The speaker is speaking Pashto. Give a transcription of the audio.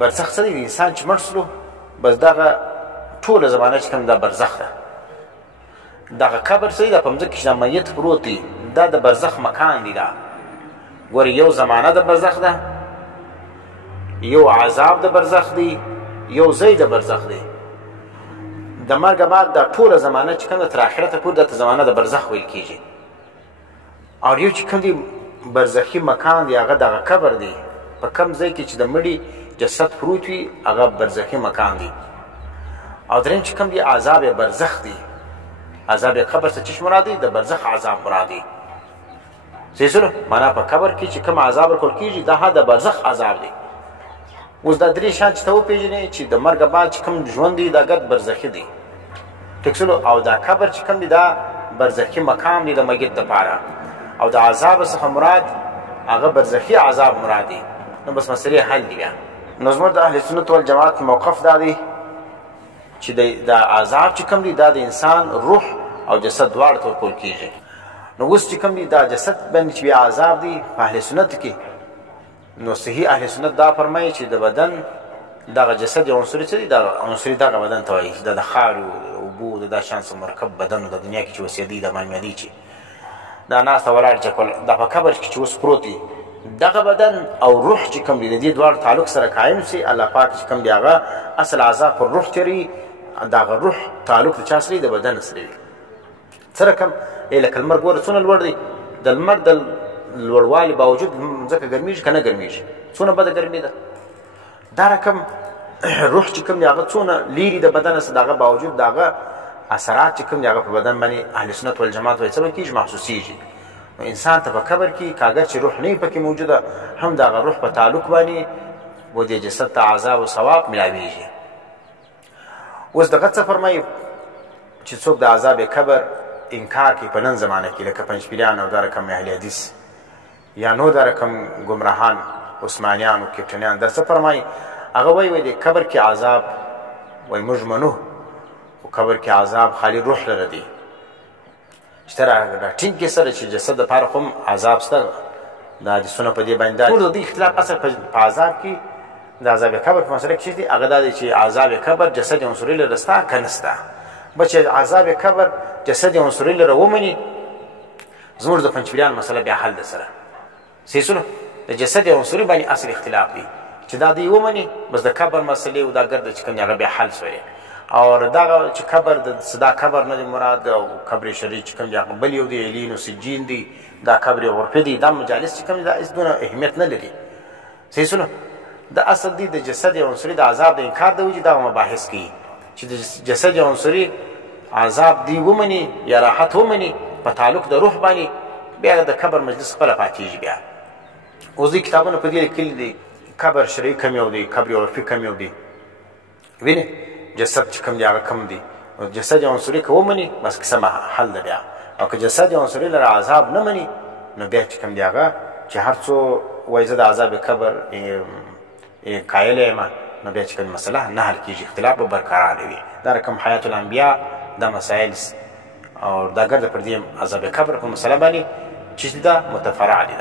برزخ څه دی؟ انسان چې مړ سلو بس دغه ټوله زمانه چې کوم دا برزخ ده. دغه قبر څه دی؟ دا په مځکه کې چې دا میت پروت دی دا د برزخ مکان دی. دا ګورې یو زمانه د برزخ ده، یو عذاب د برزخ دی، یو ځای د برزخ دی. د مرګ بعد دا ټوله زمانه چې کوم ده تر آخرته پورې دا زمانه د برزخ ویل کېږي. او یو چې کوم دی برزخي مکان دی هغه دغه قبر دی. په کوم ځای کې چې د مړي جسد پروت وي هغه برزخي مکان دی. او درېیم چې کوم دی عذاب برزخ دی. عذاب قبر څه چی مراد دی؟ د برزخ عذاب مراد دی. صحیح معنا په قبر کې چې کوم عذاب ورکول کېږي دا د برزخ عذاب دی. اوس دا درې شیان چې ته وپېژنې چې د مرګ بعد چې کوم ژوند دی دا ګډ برزخي دی. ټیک او دا قبر چې کوم دی دا برزخي مقام دی د میت دپاره. او د عذاب څخه مراد هغه برزخي عذاب مراد دی. نو بس مسلې حل دی بیا. نو زموږ د اهل سنت والجماعت موقف دا دی چې دا عذاب چې کوم دی دا د انسان روح او جسد دواړه ته ورکول کېږي. نو اوس چې کوم دی دا جسد باندې چې بیا عذاب دی په اهل سنت کې، نو صحیح اهل سنت دا فرمایي چې د بدن دغه جسد یو عنصري څه دی؟ دغه عنصري دغه بدن ته وایي چې دا د خاورو اوبو د دا شان څه مرکب بدن د دنیا کې چې اوسېدی د معلومېدی چې دا ناسته ولاړ چې دا په قبر کې چې اوس پروت دی دغه بدن او روح چې کوم دی د دې دواړو تعلق سره قایم سي. الله پاک چې کوم دی هغه اصل عذاب پر روح تیري. دغه روح تعلق د چا سره د بدن سره وي. څه رقم لکه لمر ګوره څونه لوړ دی. د لمر د لوړوالي باوجود ځکه ګرمېږي که نه ګرمېږي؟ څونه بده ګرمي ده. دا رقم روح چې کوم دی هغه څونه لیري د بدن څخه دغه باوجود دغه اثرات چې کوم دی هغه په بدن باندې اهل سنت والجماعت وایي څه به کېږي؟ محسوسېږي. نو انسان ته په قبر کې که اګر چې روح نه پکې موجوده هم دغه روح په تعلق باندې و دې جسد ته عذاب و ثواب ملاویږي. اوس دغه څه فرمایي چې څوک د عذاب قبر انکار کوي په نن زمانه کې لکه پنجپیریان او دا رقم اهل حدیث یا نو دا رقم ګمراهان عثمانیان او کپټنیان دا څه فرمایي؟ هغه وایي د قبر کې عذاب وایي موږ منو و قبر کې عذاب خالي روح لره دی. چې ته راټینګ کې سره چې جسد دپاره خو هم عذاب شته. دا حدیثونه په دې باندې ټول د دې اختلاف اصل په عذاب کې د عذاب قبر په مسله کې چې دی هغه دا دی چې عذاب قبر جسد عنصري لره سته که نسته. بچ عذاب قبر جسد عنصري لره ومني زموږ د پنجپیریان مسله بیا حل ده سره. صحیح د جسد عنصري باندې اصل اختلاف دی چې دا دی ومني بس د قبر مسلې او دا ګرده چې کوم هغه بیا حل سوی. او دغه چې قبر د صدا قبر نه دی مراد او قبر شریف چې کوم دی هغه بل یو دی علین او سجین دی دا قبر غرفه دی. دا مجالس چې کوم دا هېڅ دونه اهمیت نه لري. صحیح د اصل دی د جسد عنصري د عذاب د انکار د وجې دغه مباحث کوي چې د جسد عنصري عذاب دی ومني یا راحت ومني په تعلق د روح باندې بیا د قبر مجلس خپله پاتېږي. بیا اوس دې کتابونه په دې لیکلي دي قبر شرعي کم یو دی، قبر عرفي کم یو دی. وینې جسد چې کوم دی هغه کم دی. جسد عنصري که ومني بس کیسه حل ده بیا. او که جسد عنصري لره عذاب نه مني نو بیا چې کوم دی هغه چې هر څو وایي زه د عذاب قبر قایل یم نو بیا چې کوم مسله نه حل کېږي، اختلاف به برقراره وي. دا رقم حیات الانبیا دا مسایل او دا ګرده پر دې عذاب قبر په مسله باندې چې دا متفرع دي.